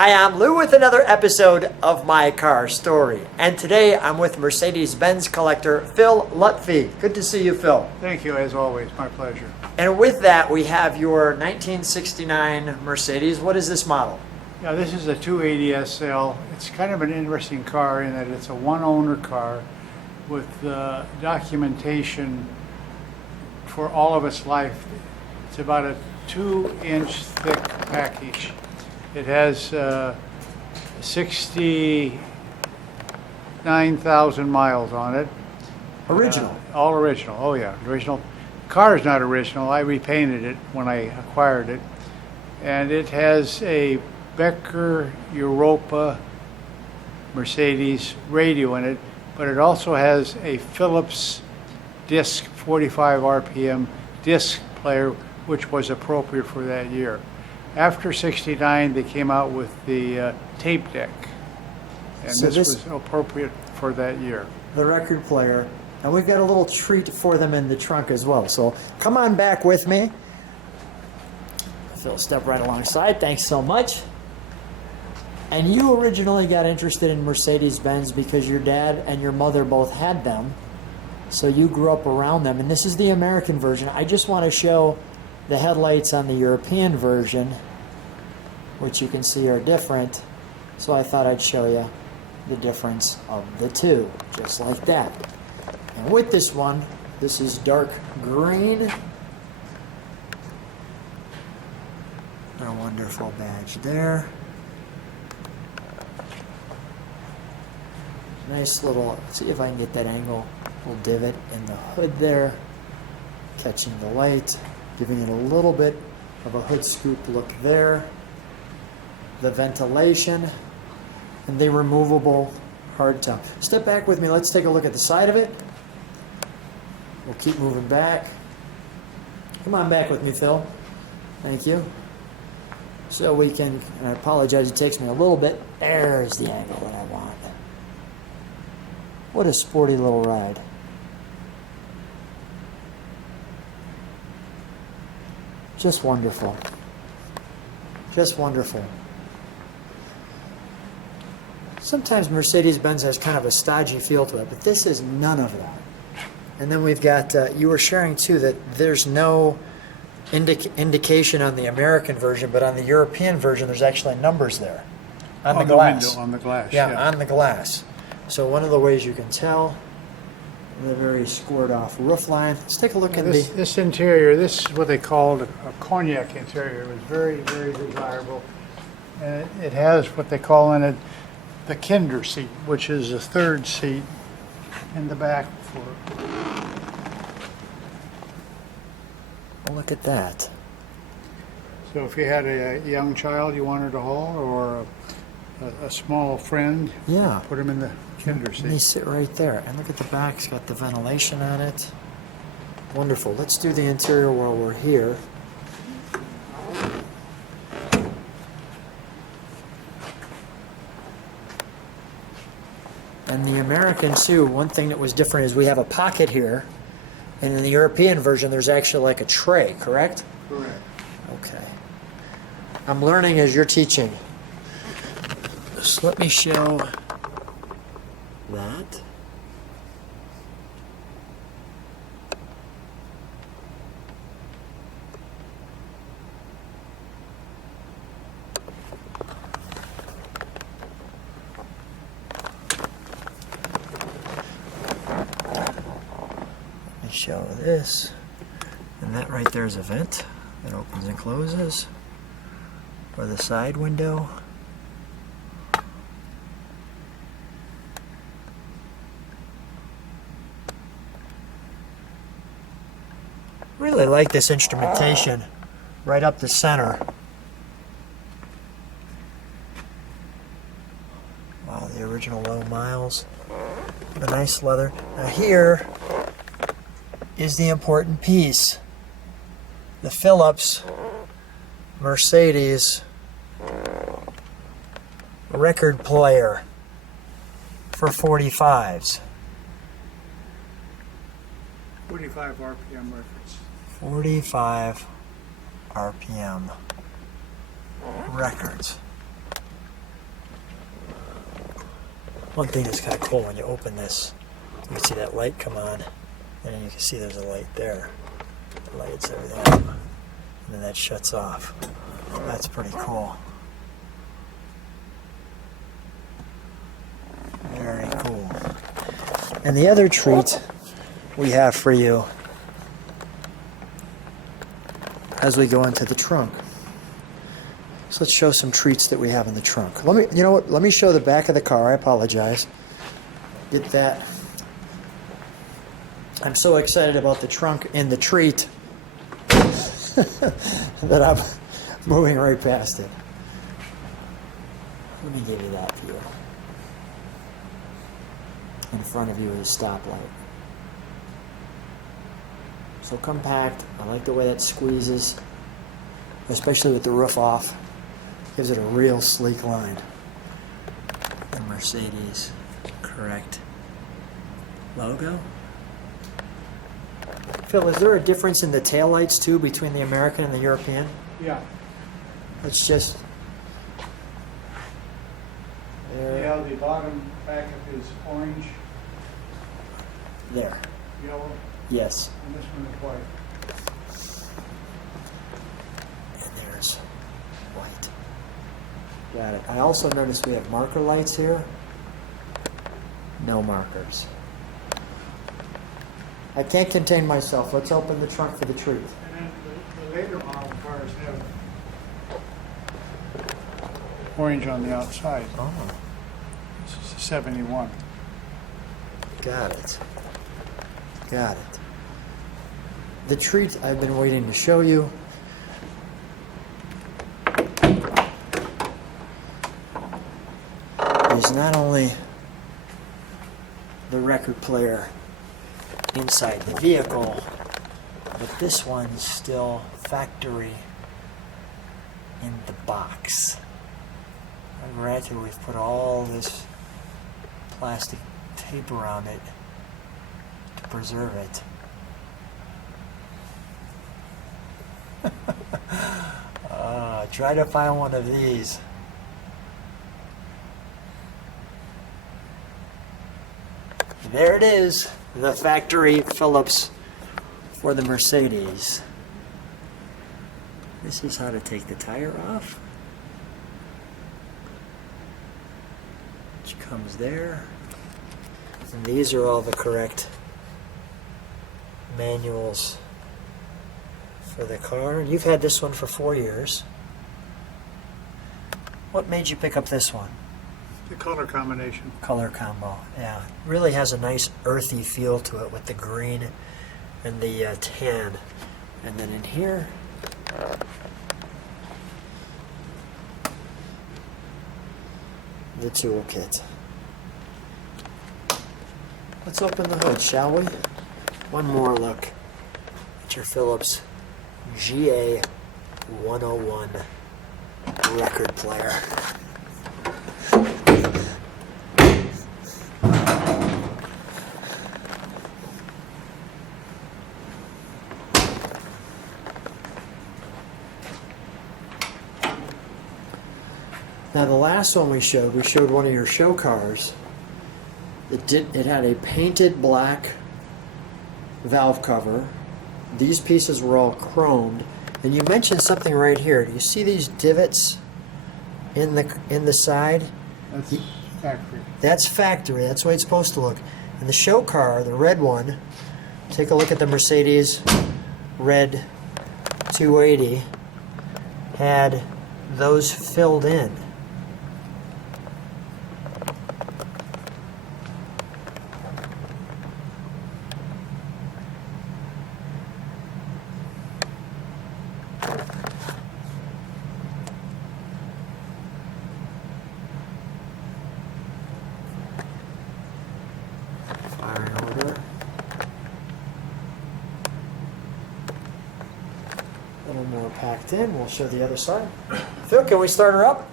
Hi, I'm Lou with another episode of My Car Story. And today I'm with Mercedes-Benz collector Phil Lutfy. Good to see you, Phil. Thank you, as always. My pleasure. And with that, we have your 1969 Mercedes. What is this model? Yeah, this is a 280 SL. It's kind of an interesting car in that it's a one-owner car with documentation for all of its life. It's about a 2-inch thick package. It has 69,000 miles on it. Original. All original. Oh yeah, original. The car is not original. I repainted it when I acquired it. And it has a Becker Europa Mercedes radio in it, but it also has a Philips disc 45 RPM disc player, which was appropriate for that year. After '69, they came out with the tape deck, and So this was appropriate for that year. The record player. And we've got a little treat for them in the trunk as well. So come on back with me. Phil, step right alongside. Thanks so much. And you originally got interested in Mercedes-Benz because your dad and your mother both had them. So you grew up around them. And this is the American version. I just want to show the headlights on the European version, which you can see are different. So I thought I'd show you the difference of the two, just like that. And with this one, this is dark green. A wonderful badge there. Nice little, let's see if I can get that angle, little divot in the hood there, catching the light, giving it a little bit of a hood scoop look there. The ventilation and the removable hardtop. Step back with me, let's take a look at the side of it. We'll keep moving back. Come on back with me, Phil. Thank you. So we can, and I apologize, it takes me a little bit. There's the angle that I want. What a sporty little ride. Just wonderful. Just wonderful. Sometimes Mercedes-Benz has kind of a stodgy feel to it, but this is none of that. And then we've got, you were sharing too that there's no indication on the American version, but on the European version there's actually numbers there. On the glass. Window, on the glass. Yeah, on the glass. So one of the ways you can tell, the very scored off roof line. Let's take a look at This interior, this is what they called a cognac interior. It was very, very desirable. And it has what they call in it the Kinder seat, which is a third seat in the back for. Well, look at that. So if you had a young child you wanted to haul, or a small friend, Yeah. put them in the Kinder Let me seat. sit right there. And look at the back. It's got the ventilation on it. Wonderful. Let's do the interior while we're here. And the American too, one thing that was different is we have a pocket here. And in the European version, there's actually like a tray, correct? Correct. Okay. I'm learning as you're teaching. Just let me show that. Let me show this. And that right there is a vent that opens and closes. Or the side window. Really like this instrumentation right up the center. Wow, the original low miles. The nice leather. Now here is the important piece. The Philips Mercedes record player for 45s. 45 RPM records. 45 RPM records. One thing that's kind of cool when you open this, you can see that light come on, and then you can see there's a light there. It lights everything up, and then that shuts off. That's pretty cool. Very cool. And the other treat we have for you as we go into the trunk. So let's show some treats that we have in the trunk. You know what? Let me show the back of the car. I apologize. Get that. I'm so excited about the trunk and the treat that I'm moving right past it. Let me give you that view. In front of you is a stoplight. So compact. I like the way that squeezes, especially with the roof off. Gives it a real sleek line. The Mercedes correct logo. Phil, is there a difference in the taillights too between the American and the European? Yeah. It's just there. Yeah, the bottom backup is orange, There. yellow, Yes. and this one is white. And there's white. Got it. I also noticed we have marker lights here. No markers. I can't contain myself. Let's open the trunk for the treat. And then the later model cars have orange on the outside. Oh, This is a 71. got it. Got it. The treat I've been waiting to show you is not only the record player inside the vehicle, but this one's still factory in the box. And granted, we've put all this plastic tape around it to preserve it. Try to find one of these. There it is, the factory Phillips for the Mercedes. This is how to take the tire off, which comes there. And these are all the correct manuals for the car. You've had this one for 4 years. What made you pick up this one? The color combination. Color combo, yeah. Really has a nice earthy feel to it with the green and the tan. And then in here, the toolkit. Let's open the hood, shall we? One more look at your Philips GA 101 record player. Now the last one we showed one of your show cars. It had a painted black valve cover. These pieces were all chromed. And you mentioned something right here. Do you see these divots in the side? That's factory. That's factory. That's the way it's supposed to look. And the show car, the red one, take a look at the Mercedes red 280, had those filled in. Firing order. A little more packed in. We'll show the other side. Phil, can we start her up?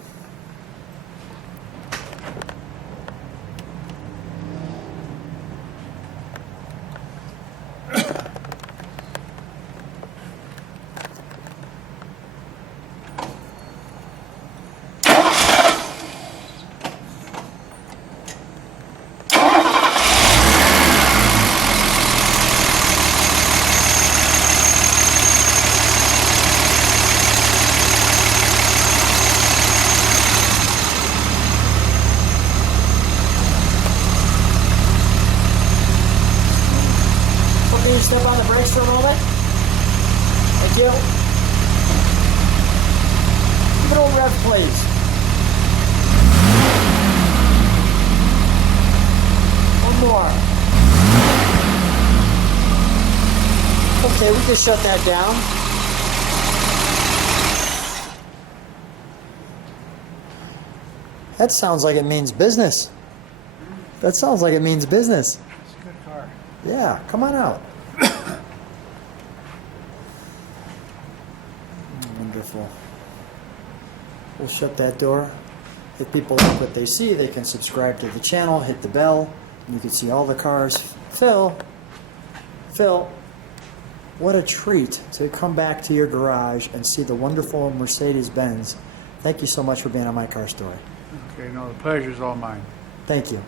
step on the brakes for a moment? Thank you. Give it a little rev, please. One more. Okay, we can shut that down. That sounds like it means business. That sounds like it means business. It's a good car. Yeah, come on out. Wonderful. We'll shut that door. If people like what they see, they can subscribe to the channel, hit the bell, and you can see all the cars. Phil, what a treat to come back to your garage and see the wonderful Mercedes-Benz. Thank you so much for being on My Car Story. Okay, no, the pleasure's all mine. Thank you.